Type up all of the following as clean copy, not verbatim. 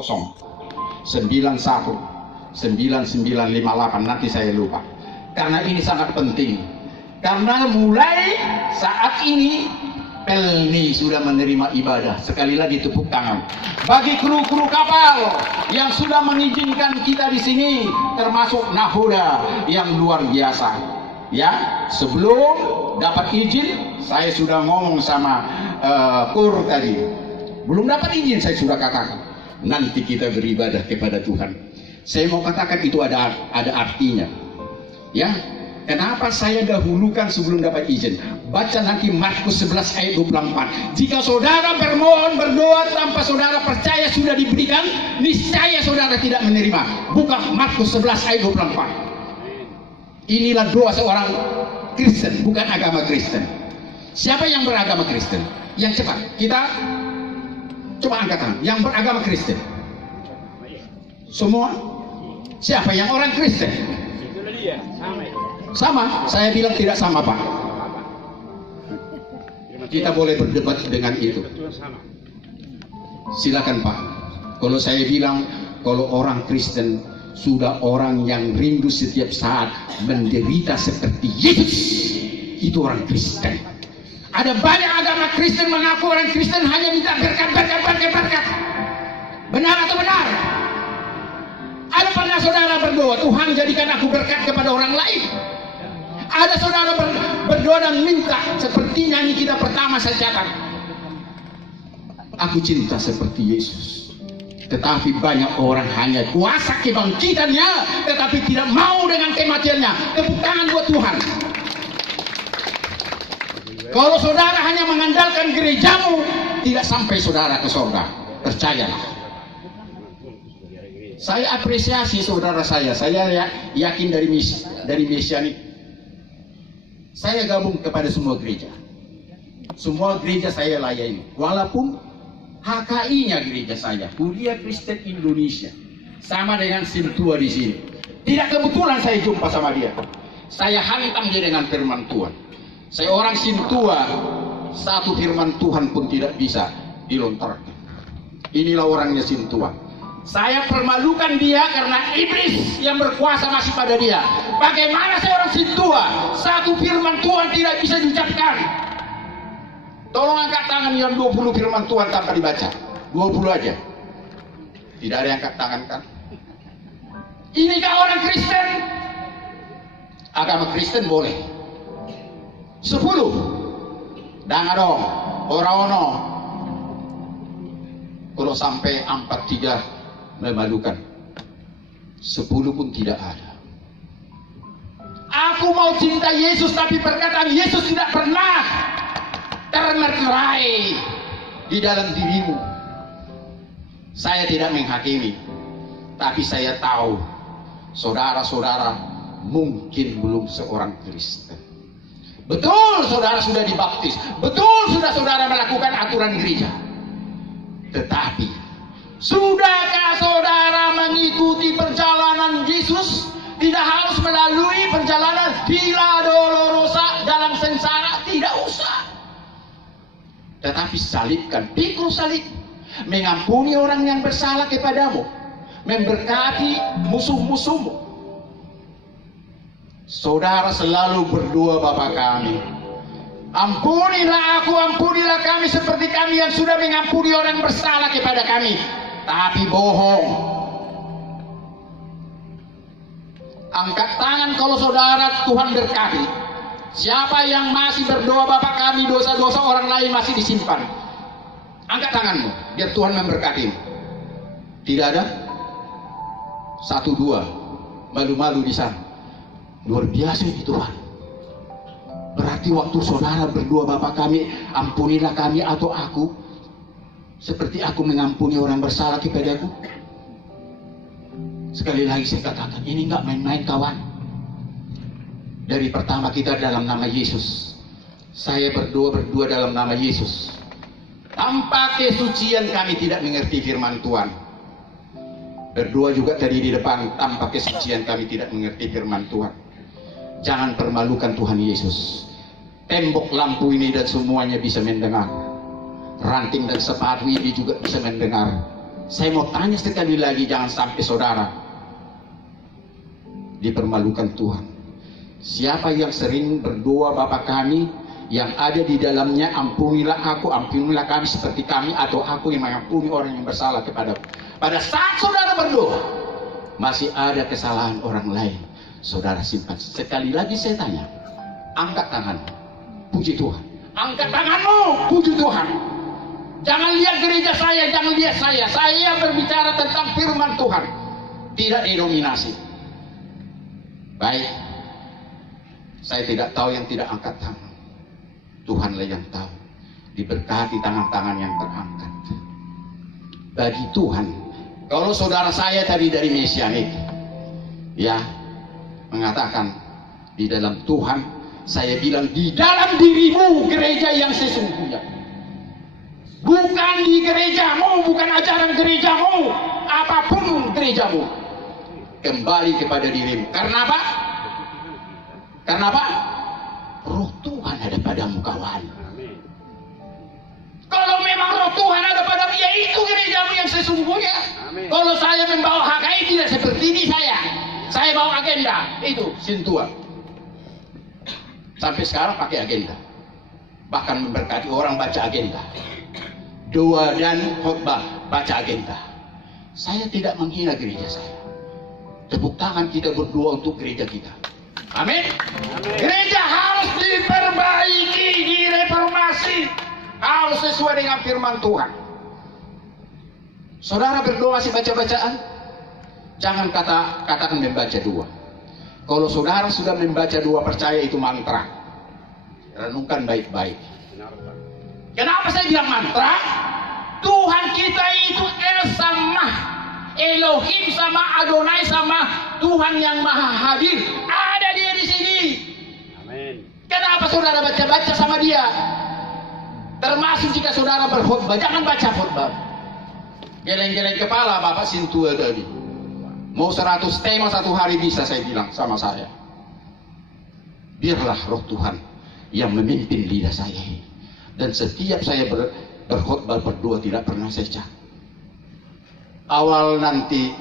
9958, nanti saya lupa. Karena ini sangat penting. Karena mulai saat ini Pelni sudah menerima ibadah. Sekali lagi tepuk tangan bagi kru-kru kapal yang sudah mengizinkan kita di sini, termasuk nahoda yang luar biasa. Ya, sebelum dapat izin, saya sudah ngomong sama kur tadi. Belum dapat izin, saya sudah katakan nanti kita beribadah kepada Tuhan. Saya mau katakan itu ada artinya. Ya, kenapa saya dahulukan sebelum dapat izin? Baca nanti Markus 11 ayat 24. Jika saudara bermohon berdoa tanpa saudara percaya sudah diberikan, niscaya saudara tidak menerima. Buka Markus 11 ayat 24. Inilah doa seorang Kristen, bukan agama Kristen. Siapa yang beragama Kristen? Yang cepat, kita coba angkat tangan. Yang beragama Kristen semua? Siapa yang orang Kristen? Sama, saya bilang tidak sama, Pak. Kita boleh berdebat dengan itu. Silakan, Pak. Kalau saya bilang, kalau orang Kristen sudah orang yang rindu setiap saat menderita seperti Yesus, itu orang Kristen. Ada banyak agama Kristen mengaku orang Kristen hanya minta berkat. Benar atau benar? Ada pernah saudara berdoa, Tuhan jadikan aku berkat kepada orang lain? Ada saudara berdoa dan minta seperti nyanyi kita pertama saya catat, aku cinta seperti Yesus. Tetapi banyak orang hanya kuasa kebangkitannya, tetapi tidak mau dengan kematiannya. Tepuk tangan buat Tuhan. Kalau saudara hanya mengandalkan gerejamu, tidak sampai saudara ke surga. Percayalah. Saya apresiasi saudara saya yakin dari Mesianik. Saya gabung kepada semua gereja. Semua gereja saya layani. Walaupun HKI-nya gereja saya, Kuliah Kristen Indonesia, sama dengan Sintua di sini. Tidak kebetulan saya jumpa sama dia. Saya hantam dia dengan firman Tuhan. Saya orang Sintua, satu firman Tuhan pun tidak bisa dilontarkan. Inilah orangnya Sintua. Saya permalukan dia karena iblis yang berkuasa masih pada dia. Bagaimana saya orang Sintua, satu firman Tuhan tidak bisa diucapkan? Tolong angkat tangan yang 20 firman Tuhan tanpa dibaca. 20 aja. Tidak ada yang angkat tangan kan? Inikah orang Kristen? Agama Kristen boleh 10 Danga dong Ora-ono. Kalau sampai 43 memalukan, 10 pun tidak ada. Aku mau cinta Yesus, tapi perkataan Yesus tidak pernah termeterai di dalam dirimu. Saya tidak menghakimi, tapi saya tahu saudara-saudara mungkin belum seorang Kristen. Betul saudara sudah dibaptis, betul sudah saudara melakukan aturan gereja, tetapi sudahkah saudara mengikuti perjalanan Yesus? Tidak harus melalui perjalanan Via Dolorosa dalam sengsara, tidak usah. Tetapi salibkan, pikul salib, mengampuni orang yang bersalah kepadamu, memberkati musuh-musuhmu. Saudara selalu berdoa, Bapa kami, ampunilah aku, ampunilah kami seperti kami yang sudah mengampuni orang bersalah kepada kami. Tapi bohong. Angkat tangan kalau saudara Tuhan berkati. Siapa yang masih berdoa, Bapa kami, dosa-dosa orang lain masih disimpan. Angkat tanganmu, biar Tuhan memberkati. Tidak ada? 1, 2, malu-malu di sana. Luar biasa ini Tuhan. Berarti waktu saudara berdoa, Bapa kami, ampunilah kami atau aku, seperti aku mengampuni orang bersalah kepadaku. Sekali lagi saya katakan, ini enggak main-main kawan. Dari pertama kita dalam nama Yesus. Saya berdua dalam nama Yesus. Tanpa kesucian kami tidak mengerti firman Tuhan. Berdoa juga tadi di depan, tanpa kesucian kami tidak mengerti firman Tuhan. Jangan permalukan Tuhan Yesus. Tembok lampu ini dan semuanya bisa mendengar. Ranting dan sepatu ini juga bisa mendengar. Saya mau tanya sekali lagi, jangan sampai saudara dipermalukan Tuhan. Siapa yang sering berdoa Bapa kami yang ada di dalamnya, ampunilah aku, ampunilah kami seperti kami, atau aku yang mengampuni orang yang bersalah kepadaku. Pada saat saudara berdoa, masih ada kesalahan orang lain, saudara simpan. Sekali lagi saya tanya, angkat tanganmu, puji Tuhan. Angkat tanganmu, puji Tuhan. Jangan lihat gereja saya, jangan lihat saya. Saya berbicara tentang firman Tuhan, tidak denominasi. Baik, saya tidak tahu yang tidak angkat tangan. Tuhanlah yang tahu. Diberkati tangan-tangan yang terangkat. Bagi Tuhan, kalau saudara saya tadi dari Mesianik, ya, mengatakan di dalam Tuhan, saya bilang di dalam dirimu gereja yang sesungguhnya. Bukan di gerejamu, bukan ajaran gerejamu, apapun gerejamu. Kembali kepada dirimu. Karena apa? Karena apa? Roh Tuhan ada padamu, kawan. Kalau memang roh Tuhan ada padamu, ya itu gerejamu yang sesungguhnya. Kalau saya membawa HKI tidak seperti ini saya bawa agenda, itu Sintua. Sampai sekarang pakai agenda. Bahkan memberkati orang baca agenda. Doa dan khotbah baca agenda. Saya tidak menghina gereja saya. Tepuk tangan kita berdoa untuk gereja kita. Amin. Gereja harus diperbaiki, direformasi, harus sesuai dengan firman Tuhan. Saudara berdoa sih baca-bacaan, jangan katakan membaca doa. Kalau saudara sudah membaca doa, percaya itu mantra. Renungkan baik-baik. Kenapa saya bilang mantra? Tuhan kita itu sama, Elohim sama Adonai sama Tuhan yang Maha Hadir, ada dia di sini. Amin. Kenapa saudara baca-baca sama dia? Termasuk jika saudara berkhotbah, jangan baca khotbah. Geleng-geleng kepala Bapak Sintua tadi. Mau 100 tema satu hari bisa, saya bilang sama saya. Biarlah roh Tuhan yang memimpin lidah saya ini. Dan setiap saya berkhotbah berdoa tidak pernah saya cak. Awal nanti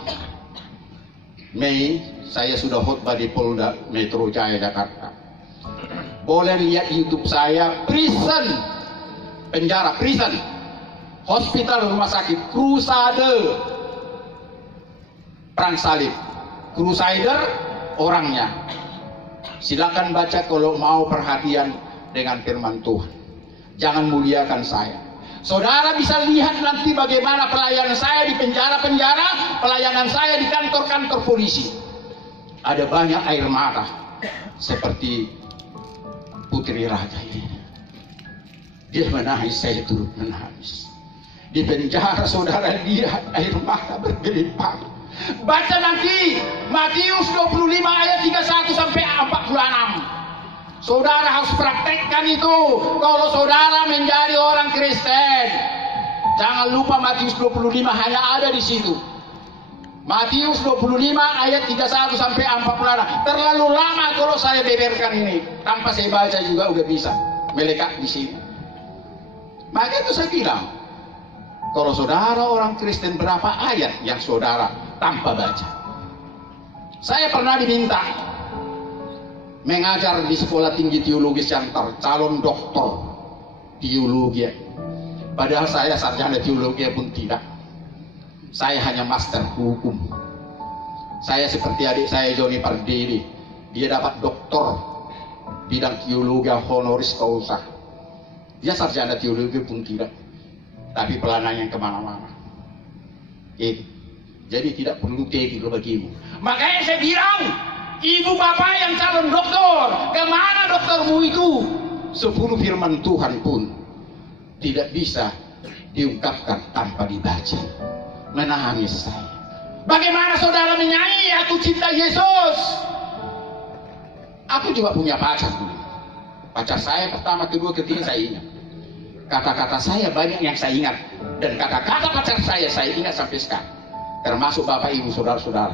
Mei saya sudah khotbah di Polda Metro Jaya Jakarta. Boleh lihat YouTube saya, prison, penjara, prison, hospital, rumah sakit, crusade, perang salib, crusader orangnya. Silakan baca kalau mau perhatian dengan firman Tuhan. Jangan muliakan saya. Saudara bisa lihat nanti bagaimana pelayanan saya di penjara-penjara, pelayanan saya di kantor-kantor polisi. Ada banyak air mata seperti putri raja ini. Dia menangis, saya turut menangis. Di penjara saudara lihat air mata bergelimpang. Baca nanti Matius 25 ayat 31 sampai 46. Saudara harus praktekkan itu kalau saudara menjadi orang Kristen. Jangan lupa Matius 25 hanya ada di situ. Matius 25 ayat 31 sampai 46. Terlalu lama kalau saya beberkan ini. Tanpa saya baca juga udah bisa melekat di sini. Maka itu saya bilang, kalau saudara orang Kristen berapa ayat yang saudara tanpa baca. Saya pernah diminta mengajar di sekolah tinggi teologi Siantar, calon doktor teologi. Padahal saya sarjana teologi pun tidak. Saya hanya master hukum. Saya seperti adik saya Joni Pardini, dia dapat doktor bidang teologi honoris causa. Dia sarjana teologi pun tidak, tapi pelananya yang kemana-mana. Jadi tidak perlu tegel bagimu. Makanya saya bilang, ibu bapak yang calon doktor, kemana doktermu itu? 10 firman Tuhan pun tidak bisa diungkapkan tanpa dibaca. Menangis saya. Bagaimana saudara menyanyi, aku cinta Yesus? Aku juga punya pacar. Pacar saya pertama, kedua, ketiga saya ingat. Kata-kata saya banyak yang saya ingat. Dan kata-kata pacar saya ingat sampai sekarang. Termasuk bapak ibu saudara-saudara.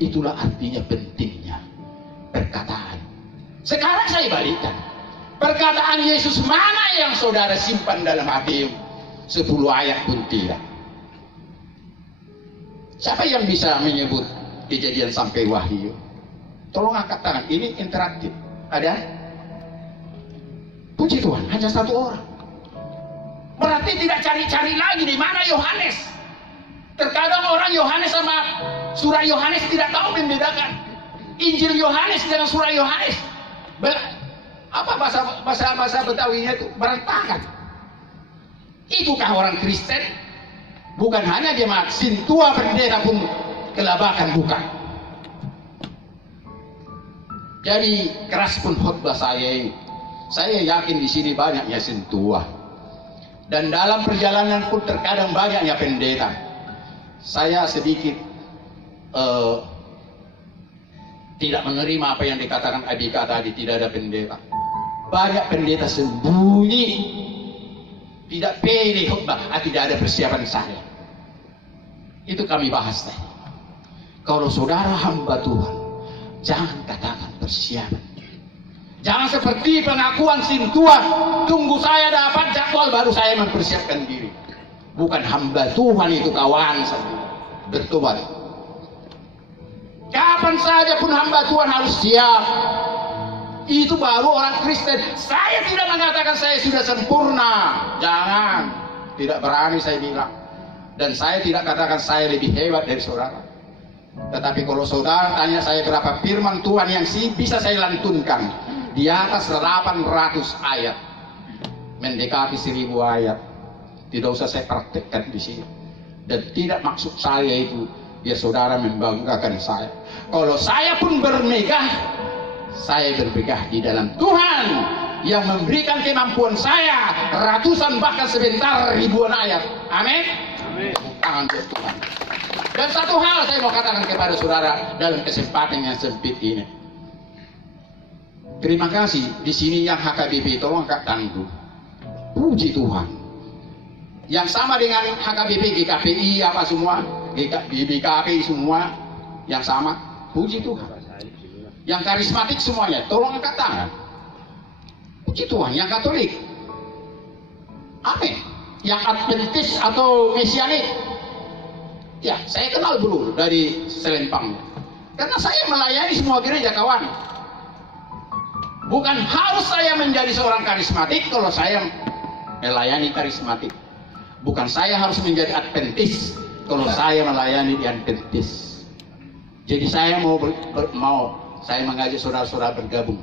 Itulah artinya pentingnya perkataan. Sekarang saya balikkan. Perkataan Yesus mana yang saudara simpan dalam hatimu? 10 ayat pun tidak. Siapa yang bisa menyebut Kejadian sampai Wahyu? Tolong angkat tangan. Ini interaktif. Ada? Puji Tuhan, hanya satu orang. Berarti tidak cari-cari lagi di mana Yohanes. Terkadang orang Yohanes sama surah Yohanes tidak tahu membedakan Injil Yohanes dengan surah Yohanes. Apa bahasa Betawinya itu berantakan. Itukah orang Kristen? Bukan hanya jemaat Sintua pendeta pun kelabakan, bukan. Jadi keras pun khotbah saya ini. Saya yakin di sini banyaknya Sintua. Dan dalam perjalanan pun terkadang banyaknya pendeta. Saya sedikit tidak menerima apa yang dikatakan Abika tadi, tidak ada pendeta. Banyak pendeta sembunyi, tidak pede khotbah, tidak ada persiapan saya. Itu kami bahas tadi. Kalau saudara hamba Tuhan, jangan katakan persiapan. Jangan seperti pengakuan Sintua, tunggu saya dapat jadwal baru saya mempersiapkan diri. Bukan hamba Tuhan itu, kawan saya. Bertobat. Kapan saja pun hamba Tuhan harus siap. Itu baru orang Kristen. Saya tidak mengatakan saya sudah sempurna. Jangan. Tidak berani saya bilang. Dan saya tidak katakan saya lebih hebat dari saudara. Tetapi kalau saudara tanya saya berapa firman Tuhan yang bisa saya lantunkan, di atas 800 ayat, mendekati 1000 ayat. Tidak usah saya praktekkan di sini. Dan tidak maksud saya itu biar saudara membanggakan saya. Kalau saya pun bermegah, saya bermegah di dalam Tuhan yang memberikan kemampuan saya ratusan bahkan sebentar ribuan ayat. Amin. Tangan Tuhan. Dan satu hal saya mau katakan kepada saudara dalam kesempatan yang sempit ini. Terima kasih di sini yang HKBP, tolong angkat tangan. Puji Tuhan. Yang sama dengan HKBP, GKPI apa semua, GKPI semua yang sama. Puji Tuhan. Yang karismatik semuanya, tolong angkat tangan. Puji Tuhan. Yang Katolik, amin. Yang Adventis atau Mesianik, ya saya kenal dulu dari Selempang. Karena saya melayani semua gereja, kawan. Bukan harus saya menjadi seorang karismatik kalau saya melayani karismatik. Bukan saya harus menjadi Adventis kalau saya melayani di Adventis. Jadi saya mau saya mengajak saudara-saudara bergabung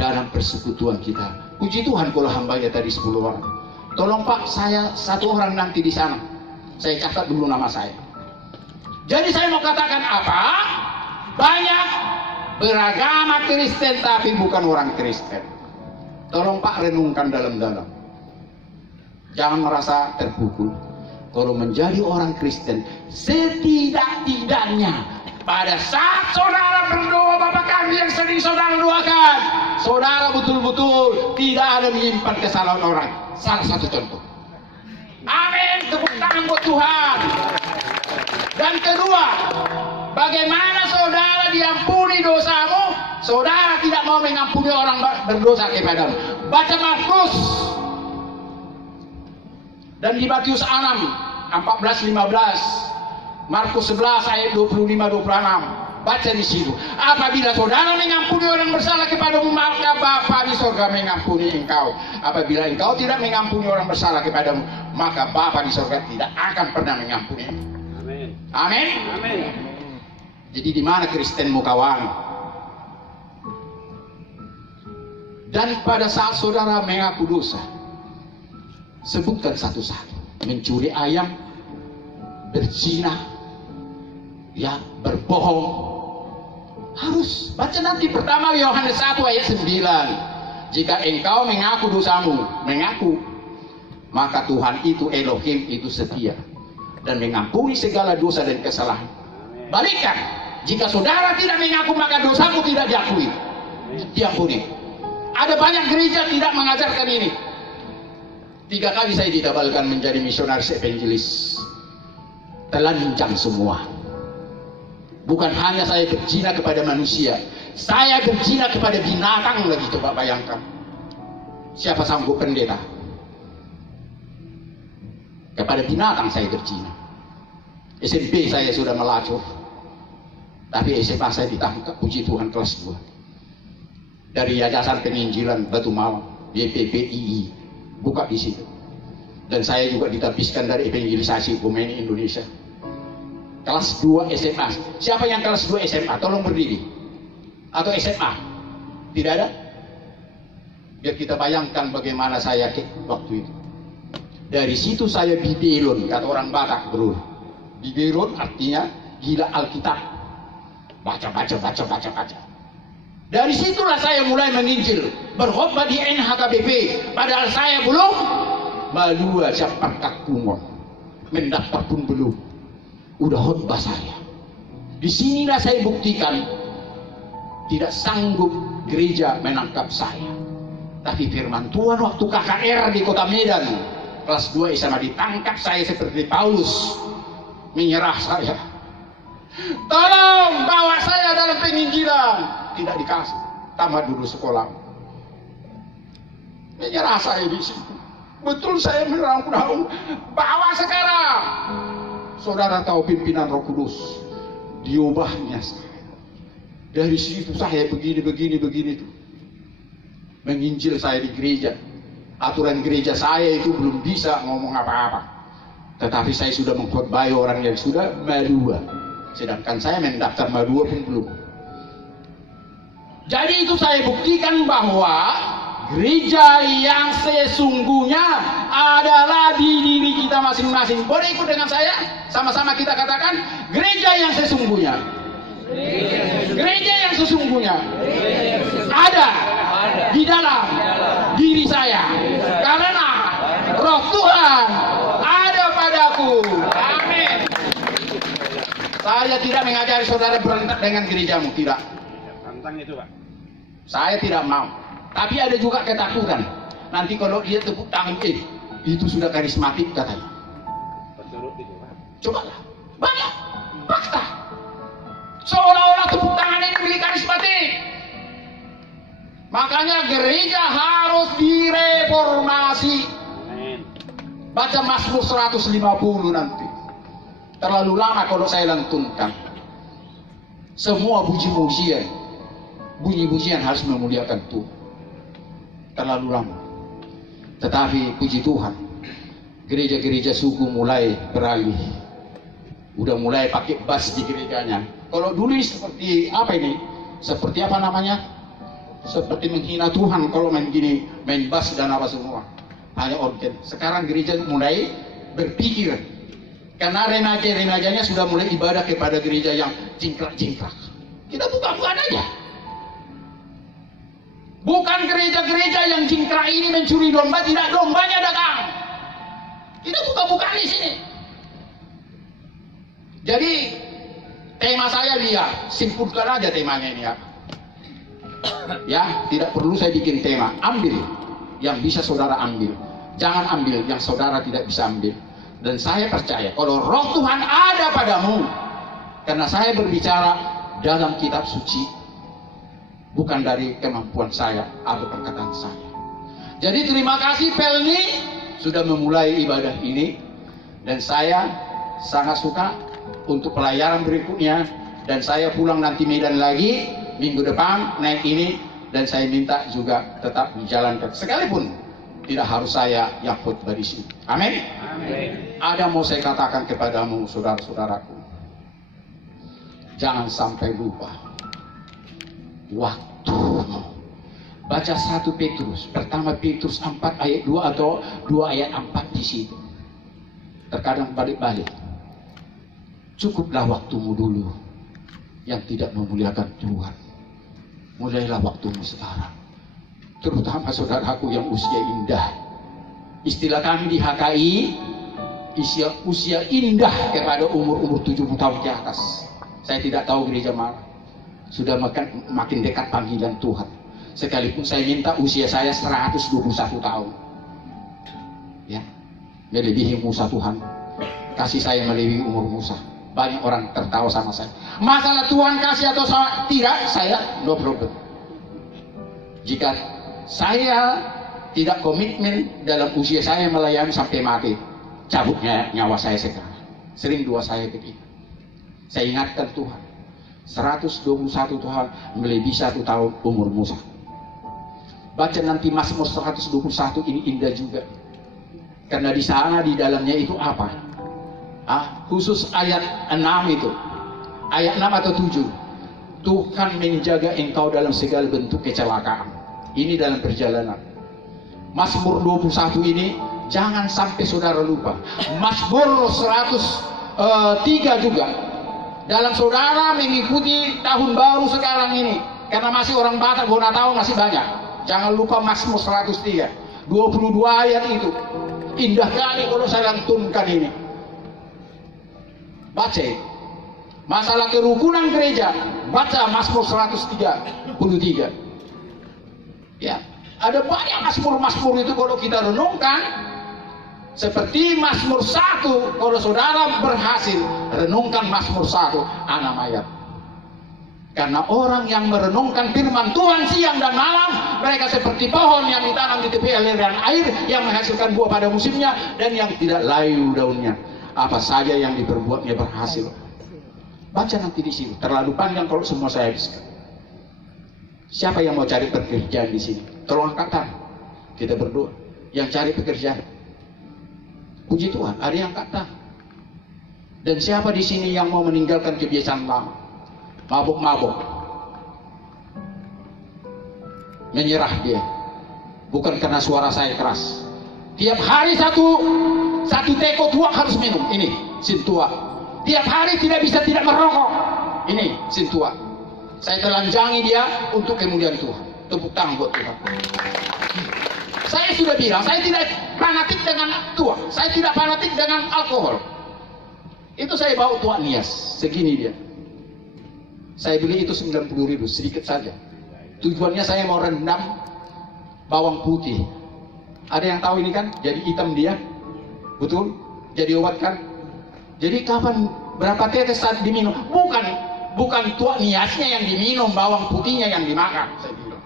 dalam persekutuan kita. Puji Tuhan kalau hambanya tadi 10 orang. Tolong Pak, saya satu orang nanti di sana. Saya catat dulu nama saya. Jadi saya mau katakan apa? Banyak beragama Kristen tapi bukan orang Kristen. Tolong Pak renungkan dalam-dalam. Jangan merasa terpukul. Kalau menjadi orang Kristen, setidak-tidaknya pada saat saudara berdoa Bapa kami yang sering saudara doakan, saudara betul-betul tidak ada menyimpan kesalahan orang. Salah satu contoh. Amin. Tepuk tangan buat Tuhan. Dan kedua, bagaimana saudara diampuni dosamu, saudara tidak mau mengampuni orang berdosa kepadamu. Baca Markus. Dan di Matius 6, 14-15. Markus 11 ayat 25-26. Baca di situ. Apabila saudara mengampuni orang bersalah kepadamu, maka Bapa di sorga mengampuni engkau. Apabila engkau tidak mengampuni orang bersalah kepadamu, maka Bapa di sorga tidak akan pernah mengampuni. Amin. Amin. Amin. Jadi di mana Kristenmu, kawan? Dan pada saat saudara mengaku dosa, sebutkan satu-satu. Mencuri ayam, berzina, ya berbohong. Harus baca nanti pertama Yohanes 1 ayat 9. Jika engkau mengaku dosamu, mengaku, maka Tuhan itu Elohim itu setia dan mengampuni segala dosa dan kesalahan. Balikkan, jika saudara tidak mengaku maka dosamu tidak diakui, diampuni. Ada banyak gereja tidak mengajarkan ini. 3 kali saya ditabalkan menjadi misionaris evangelis. Telanjang semua. Bukan hanya saya berzina kepada manusia, saya berzina kepada binatang lagi. Coba bayangkan. Siapa sanggup pendeta? Kepada binatang saya berzina. SMP saya sudah melacur, tapi SMA saya ditangkap, puji Tuhan, kelas 2 dari Yayasan Penginjilan Batu Mawar, YPPII, buka di situ. Dan saya juga ditabiskan dari evangelisasi Pemain Indonesia. Kelas 2 SMA. Siapa yang kelas 2 SMA? Tolong berdiri. Atau SMA? Tidak ada? Biar kita bayangkan bagaimana saya waktu itu. Dari situ saya bibelon, kata orang Batak, bro. Bibelon artinya gila Alkitab. Baca. Dari situlah saya mulai menginjil, berkhotbah di NHKBP. Padahal saya belum balua siapa kakumon, mendaftar pun belum. Udah khotbah saya. Disinilah saya buktikan tidak sanggup gereja menangkap saya. Tapi firman Tuhan waktu KKR di Kota Medan, kelas 2 SMA, ditangkap saya seperti Paulus, menyerah saya. Tolong bawa saya dalam penginjilan. Tidak dikasih, tamat dulu sekolah. Menyerah saya di situ. Betul saya meraung-raung, bawa sekarang. Saudara tahu pimpinan Roh Kudus, diubahnya saya. Dari situ saya begini tuh. Menginjil saya di gereja. Aturan gereja saya itu belum bisa ngomong apa-apa. Tetapi saya sudah mengkhotbah orang yang sudah madua. Sedangkan saya mendaftar madua pun belum. Jadi itu saya buktikan bahwa gereja yang sesungguhnya adalah di diri kita masing-masing. Boleh ikut dengan saya? Sama-sama kita katakan, gereja yang sesungguhnya. Gereja yang sesungguhnya ada di dalam diri saya. Karena Roh Tuhan ada padaku. Amin. Saya tidak mengajari saudara berontak dengan gerejamu, tidak. Tantang itu, Pak. Saya tidak mau. Tapi ada juga ketakutan. Nanti kalau dia tepuk tangan, itu sudah karismatik katanya. Betul itu, Pak. Cobalah. Banyak fakta. Seolah-olah tepuk tangan ini milik karismatik. Makanya gereja harus direformasi. Amin. Baca Mazmur 150 nanti. Terlalu lama kalau saya lantunkan. Semua puji-pujian, bunyi-bunyian harus memuliakan Tuhan. Terlalu lama. Tetapi puji Tuhan, gereja-gereja suku mulai beralih. Udah mulai pakai bass di gerejanya. Kalau dulu seperti apa ini? Seperti apa namanya? Seperti menghina Tuhan kalau main gini, main bass dan apa semua. Hanya organ. Sekarang gereja mulai berpikir. Karena remaja-remajanya sudah mulai ibadah kepada gereja yang jingkrak-jingkrak. Kita buka-bukaan aja. Bukan gereja-gereja yang jingkrak ini mencuri domba, tidak, dombanya datang. Kita buka-bukaan di sini. Jadi tema saya lihat, simpulkan aja temanya ini ya. Ya, tidak perlu saya bikin tema. Ambil yang bisa saudara ambil. Jangan ambil yang saudara tidak bisa ambil. Dan saya percaya kalau Roh Tuhan ada padamu, karena saya berbicara dalam kitab suci, bukan dari kemampuan saya atau perkataan saya. Jadi terima kasih Pelni sudah memulai ibadah ini, dan saya sangat suka untuk pelayaran berikutnya. Dan saya pulang nanti Medan lagi minggu depan naik ini, dan saya minta juga tetap dijalankan sekalipun tidak harus saya yang khotbah di sini. Amin. Ada mau saya katakan kepadamu saudara-saudaraku, jangan sampai lupa waktumu. Baca 1 Petrus, pertama Petrus 4 ayat 2 atau 2 ayat 4 di situ. Terkadang balik-balik. Cukuplah waktumu dulu yang tidak memuliakan Tuhan. Mulailah waktumu sekarang. Terutama saudaraku yang usia indah. Istilah kami di HKI, usia indah kepada umur 70 tahun ke atas. Saya tidak tahu gereja mana. Sudah makin dekat panggilan Tuhan. Sekalipun saya minta usia saya 121 tahun. Ya, melebihi Musa Tuhan. Kasih saya melebihi umur Musa. Banyak orang tertawa sama saya. Masalah Tuhan kasih atau tidak, saya no problem. Jika saya tidak komitmen dalam usia saya melayani sampai mati, cabutnya nyawa saya sekarang. Sering doa saya begitu. Saya ingatkan Tuhan, 121 Tuhan melebihi 1 tahun umur Musa. Baca nanti Mazmur 121 ini indah juga. Karena di sana di dalamnya itu apa? Khusus ayat 6 itu. Ayat 6 atau 7. Tuhan menjaga engkau dalam segala bentuk kecelakaan. Ini dalam perjalanan. Mazmur 21 ini jangan sampai saudara lupa. Mazmur 103 juga. Dalam saudara mengikuti tahun baru sekarang ini. Karena masih orang Batak bona tahun masih banyak. Jangan lupa Mazmur 103. 22 ayat itu. Indah kali kalau saya lantunkan ini. Baca masalah kerukunan gereja, baca Mazmur 133. Ya, ada banyak Mazmur-Mazmur itu kalau kita renungkan. Seperti Mazmur 1, kalau saudara berhasil renungkan Mazmur 1 6 ayat. Karena orang yang merenungkan firman Tuhan siang dan malam, mereka seperti pohon yang ditanam di tepi aliran air, yang menghasilkan buah pada musimnya dan yang tidak layu daunnya. Apa saja yang diperbuatnya berhasil. Baca nanti di sini. Terlalu panjang kalau semua saya habiskan. Siapa yang mau cari pekerjaan di sini? Tolong angkat tangan. Kita berdoa. Yang cari pekerjaan. Puji Tuhan, ada yang angkat tangan. Dan siapa di sini yang mau meninggalkan kebiasaan lama? Mabuk-mabuk. Menyerah dia. Bukan karena suara saya keras. Tiap hari satu teko tua harus minum. Ini sin tua. Tiap hari tidak bisa tidak merokok. Ini sin tua. Saya telanjangi dia untuk kemuliaan Tuhan. Tepuk tangan buat Tuhan. Saya sudah bilang, saya tidak fanatik dengan tua. Saya tidak fanatik dengan alkohol. Itu saya bawa tua nias. Segini dia. Saya beli itu 90.000, sedikit saja. Tujuannya saya mau rendam bawang putih. Ada yang tahu ini kan? Jadi hitam dia. Betul? Jadi obat kan? Jadi kapan berapa tetes saat diminum? Bukan tua niasnya yang diminum, bawang putihnya yang dimakan. Saya bilang.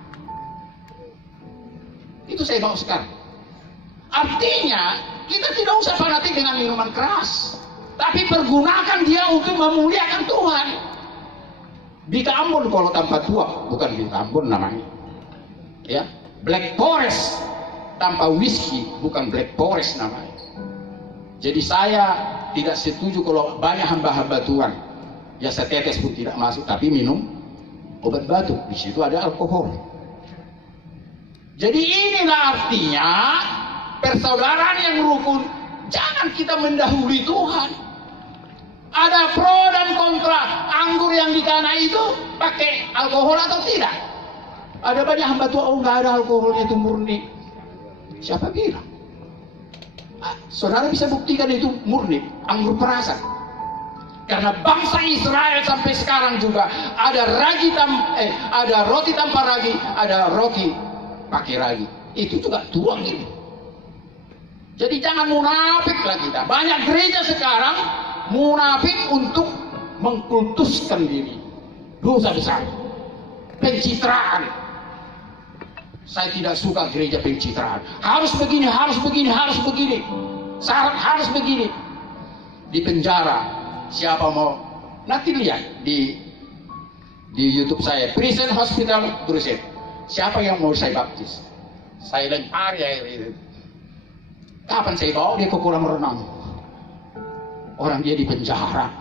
Itu saya bawa sekarang. Artinya kita tidak usah fanatik dengan minuman keras, tapi pergunakan dia untuk memuliakan Tuhan. Bika Ambon kalau tanpa tua, bukan Bika Ambon namanya. Ya, Black Forest tanpa whisky, bukan Black Forest namanya. Jadi saya tidak setuju kalau banyak hamba-hamba Tuhan ya setetes pun tidak masuk, tapi minum obat batuk. Di situ ada alkohol. Jadi inilah artinya persaudaraan yang rukun. Jangan kita mendahului Tuhan. Ada pro dan kontra. Anggur yang di kana itu pakai alkohol atau tidak? Ada banyak hamba Tuhan, oh nggak ada alkoholnya, itu murni. Siapa bilang? Saudara bisa buktikan itu murni, anggur perasan. Karena bangsa Israel sampai sekarang juga ada ada roti tanpa ragi, ada roti pakai ragi. Itu juga tuang itu. Jadi jangan munafik lah kita. Banyak gereja sekarang munafik untuk mengkultuskan diri. Dosa besar. Pencitraan. Saya tidak suka gereja pencitraan. Harus begini, harus begini, harus begini. Syarat harus begini. Di penjara, siapa mau? Nanti lihat di YouTube saya, Prison Hospital Crusade. Siapa yang mau saya baptis? Saya lempar air itu. Kapan saya bawa dia ke kolam renang? Orang dia di penjara.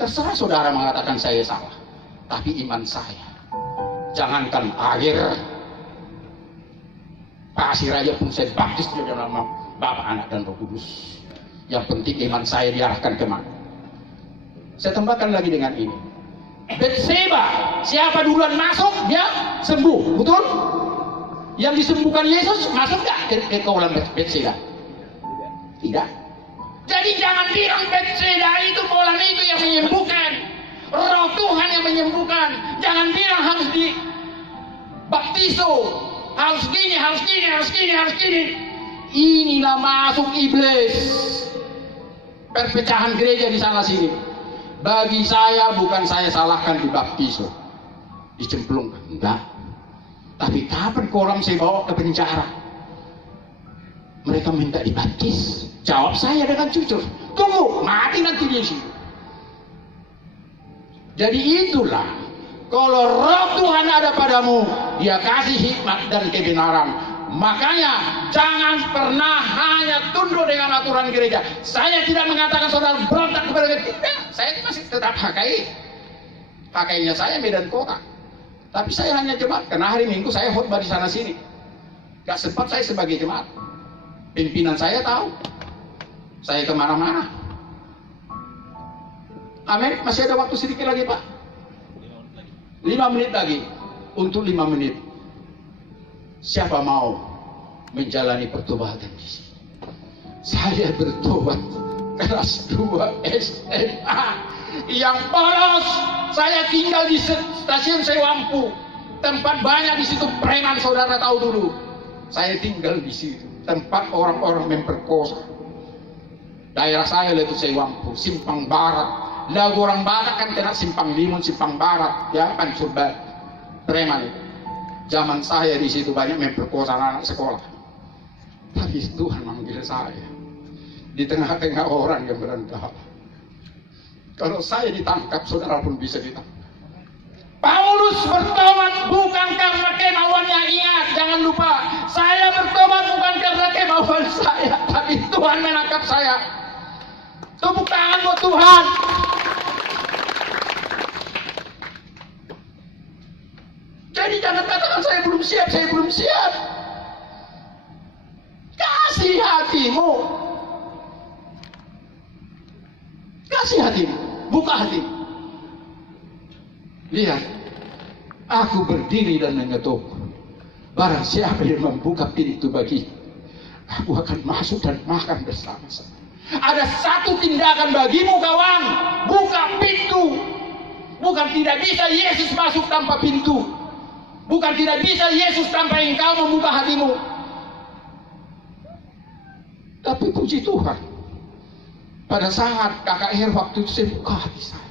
Terserah saudara mengatakan saya salah, tapi iman saya. Jangankan air, pasir aja pun saya baptis di dalam nama Bapa, Anak, dan Roh Kudus. Yang penting iman saya diarahkan kemana. Saya tambahkan lagi dengan ini. Betseba, siapa duluan masuk dia sembuh, betul? Yang disembuhkan Yesus masuk gak ke kolam Betseba? Tidak. Jadi jangan bilang Betseba itu kolam itu yang menyembuhkan. Roh Tuhan yang menyembuhkan. Jangan bilang harus dibaptiso, harus gini, harus gini, harus gini, harus gini. Inilah masuk iblis. Perpecahan gereja di sana sini. Bagi saya, bukan saya salahkan dibaptiso, dicemplung, enggak. Tapi kapan kolam saya bawa ke penjara? Mereka minta dibaptis. Jawab saya dengan jujur. Tunggu, mati nanti di situ. Jadi itulah, kalau roh Tuhan ada padamu, dia kasih hikmat dan kebenaran. Makanya jangan pernah hanya tunduk dengan aturan gereja. Saya tidak mengatakan saudara berontak kepada gereja. Tidak, saya masih tetap pakainya saya Medan Kota. Tapi saya hanya jemaat, karena hari Minggu saya khotbah di sana sini. Gak sempat saya sebagai jemaat. Pimpinan saya tahu saya kemana-mana. Amin. Masih ada waktu sedikit lagi Pak. 5 menit lagi. Untuk 5 menit. Siapa mau menjalani pertobatan di sini? Saya bertobat kelas 2 SMA. Yang polos, saya tinggal di stasiun Sewampu. Tempat banyak di situ preman, saudara tahu dulu. Saya tinggal di situ. Tempat orang-orang memperkosa. Daerah saya itu Sewampu, Simpang Barat. Lagu orang Batak kan kena Simpang Limun, Simpang Barat, ya Pancur Barat, preman itu. Zaman saya di situ banyak memperkosa anak sekolah. Tapi Tuhan memanggil saya di tengah-tengah orang yang berendah. Kalau saya ditangkap, saudara pun bisa ditangkap. Paulus bertobat bukan karena kemauannya, ingat, jangan lupa. Saya bertobat bukan karena kemauan saya, tapi Tuhan menangkap saya. Tepuk tangan buat Tuhan. Jadi jangan katakan saya belum siap, saya belum siap. Kasih hatimu. Kasih hatimu, buka hatimu. Lihat, aku berdiri dan mengetuk. Barang siapa yang membuka pintu bagi, aku akan masuk dan makan bersama-sama. Ada satu tindakan bagimu kawan, buka pintu. Bukan tidak bisa Yesus masuk tanpa pintu. Bukan tidak bisa Yesus tanpa engkau membuka hatimu. Tapi puji Tuhan, pada saat KKR waktu itu saya buka hati saya.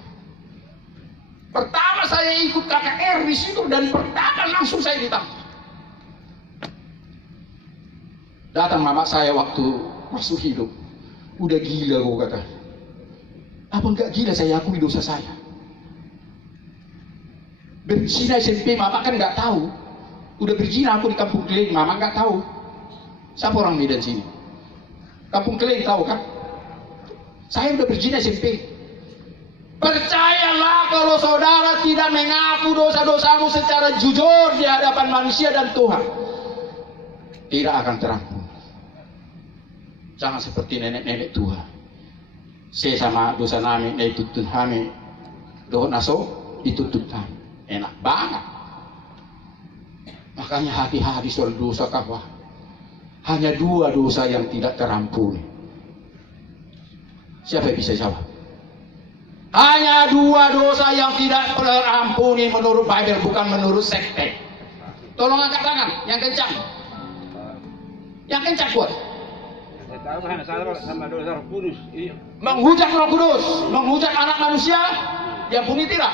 Pertama saya ikut KKR di situ dan pertama langsung saya ditangkap. Datang mama saya waktu masuk hidup. Udah gila kau kata. Apa enggak gila, saya akui dosa saya. Berzina SMP mama kan enggak tahu. Udah berzina aku di Kampung Keleng, mama enggak tahu. Siapa orang Medan sini? Kampung Keleng tahu kan? Saya udah berzina SMP. Percayalah kalau saudara tidak mengaku dosa-dosamu secara jujur di hadapan manusia dan Tuhan, tidak akan terampuni. Jangan seperti nenek-nenek tua. Saya sama dosa nami, itu Tuhan doh naso itu Tuhan. Enak banget. Makanya hati-hati soal dosa kawan. Hanya 2 dosa yang tidak terampuni. Siapa yang bisa jawab? Hanya 2 dosa yang tidak terampuni menurut Bible, bukan menurut sekte. Tolong angkat tangan, yang kencang. Yang kencang kuat. Saya tahu kan sama dosa Roh Kudus. Menghujat Roh Kudus, menghujat anak manusia, diampuni tidak?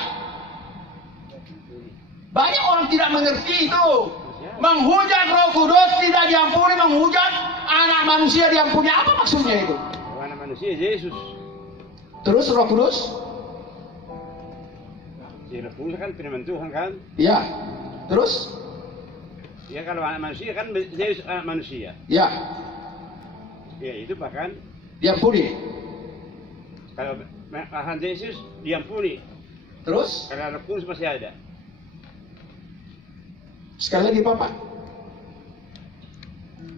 Banyak orang tidak mengerti itu. Menghujat Roh Kudus tidak diampuni, menghujat anak manusia diampuni. Apa maksudnya itu? Anak manusia Yesus. Terus Roh Kudus? Roh Kudus kan firman Tuhan kan? Ya. Terus? Ya kalau anak manusia kan Yesus anak manusia. Ya. Ya itu bahkan diampuni. Kalau kesalahan Yesus diampuni. Terus? Karena Roh Kudus masih ada. Sekali lagi Bapak.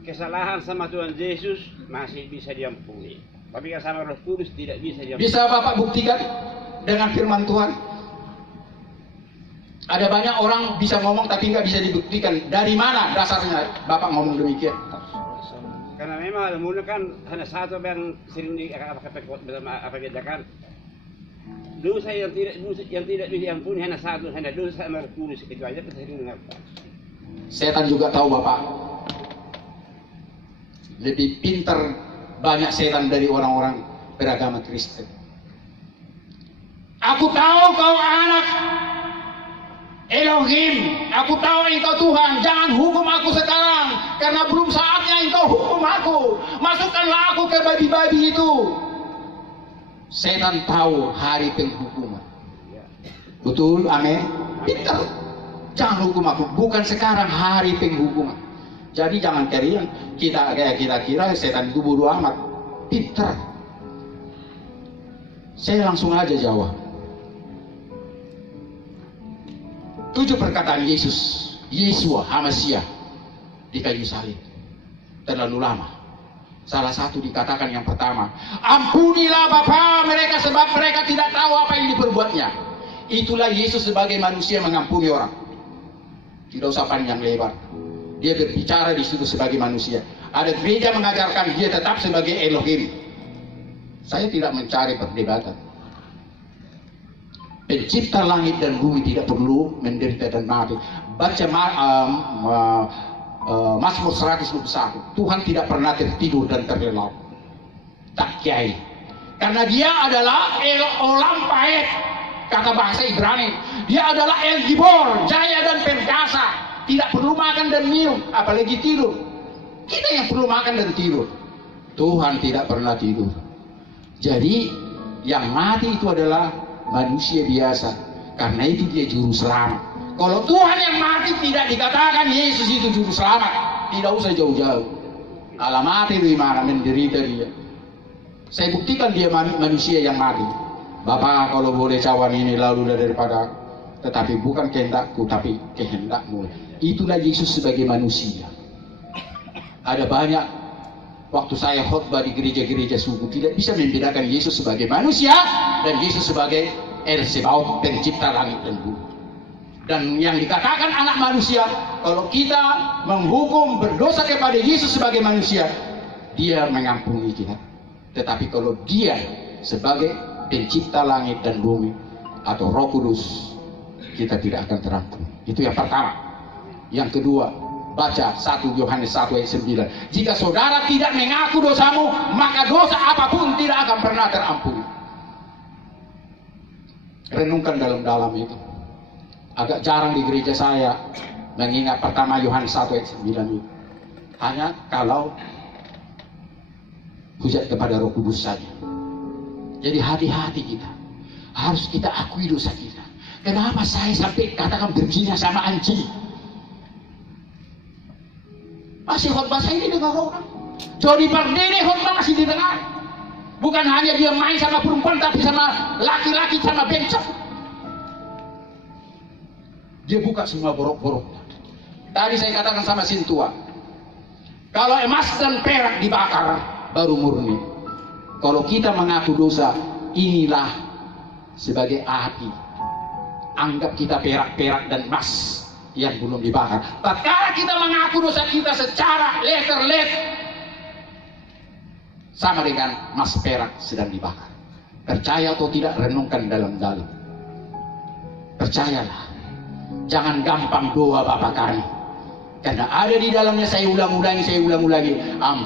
Kesalahan sama Tuhan Yesus masih bisa diampuni. Tapi kalau sama Roh Kudus tidak bisa diampuni. Bisa Bapak buktikan dengan firman Tuhan? Ada banyak orang bisa ngomong tapi nggak bisa dibuktikan. Dari mana dasarnya Bapak ngomong demikian? Karena memang mula kan hanya satu yang sering dikerjakan. Dosa yang tidak bisa diampuni hanya satu, hanya dosa sama Roh Kudus. Itu aja kita sering dengar. Setan juga tahu Bapak. Lebih pintar banyak setan dari orang-orang beragama Kristen. Aku tahu kau anak Elohim, aku tahu engkau Tuhan, jangan hukum aku sekarang, karena belum saatnya engkau hukum aku. Masukkanlah aku ke babi-babi itu. Setan tahu hari penghukuman. Betul, amin. Pintar. Jangan hukum aku, bukan sekarang hari penghukuman. Jadi jangan kita kira setan itu bodoh amat. Pintar. Saya langsung aja jawab. 7 perkataan Yesus, Yesua, Hamasiah di kayu salib terlalu lama. Salah satu dikatakan yang pertama, ampunilah Bapa mereka sebab mereka tidak tahu apa yang diperbuatnya. Itulah Yesus sebagai manusia mengampuni orang. Tidak usah panjang lebar. Dia berbicara di situ sebagai manusia. Ada gereja mengajarkan dia tetap sebagai Elohim. Saya tidak mencari perdebatan. Pencipta langit dan bumi tidak perlu menderita dan mati. Baca Mazmur 121. Tuhan tidak pernah tertidur dan terlelap. Tak kiai. Karena dia adalah Olam Paet, kata bahasa Ibrani. Dia adalah El Gibor, jaya dan perkasa. Tidak perlu makan dan minum, apalagi tidur. Kita yang perlu makan dan tidur. Tuhan tidak pernah tidur. Jadi yang mati itu adalah manusia biasa. Karena itu dia juru selamat. Kalau Tuhan yang mati tidak dikatakan Yesus itu juru selamat. Tidak usah jauh-jauh. Kalau mati di mana menderita dia. Saya buktikan dia manusia yang mati. Bapak kalau boleh cawan ini lalu daripada, tetapi bukan kehendakku tapi kehendakmu. Itulah Yesus sebagai manusia. Ada banyak waktu saya khotbah di gereja-gereja suku tidak bisa membedakan Yesus sebagai manusia dan Yesus sebagai El Sebaot, pencipta langit dan bumi. Dan yang dikatakan anak manusia, kalau kita menghukum berdosa kepada Yesus sebagai manusia, dia mengampuni kita. Tetapi kalau dia sebagai pencipta langit dan bumi atau Roh Kudus, kita tidak akan terampuni. Itu yang pertama. Yang kedua, baca 1 Yohanes 1 ayat 9. Jika saudara tidak mengaku dosamu, maka dosa apapun tidak akan pernah terampuni. Renungkan dalam-dalam itu. Agak jarang di gereja saya mengingat pertama Yohanes 1 ayat 9 itu. Hanya kalau hujat kepada Roh Kudus saja. Jadi hati-hati kita. Harus kita akui dosa kita. Kenapa saya sampai katakan berzina sama anjing? Masih khotbah saya ini dengar orang. Jody Pardede khotbah masih didengar. Bukan hanya dia main sama perempuan, tapi sama laki-laki, sama bencong. Dia buka semua borok-borok. Tadi saya katakan sama Sintua, kalau emas dan perak dibakar, baru murni. Kalau kita mengaku dosa, inilah sebagai api. Anggap kita perak-perak dan emas yang belum dibakar. Tatkala kita mengaku dosa kita secara letter sama dengan emas perak sedang dibakar. Percaya atau tidak, renungkan dalam-dalam. Percayalah. Jangan gampang doa Bapak kami. Karena ada di dalamnya, saya ulang-ulangi.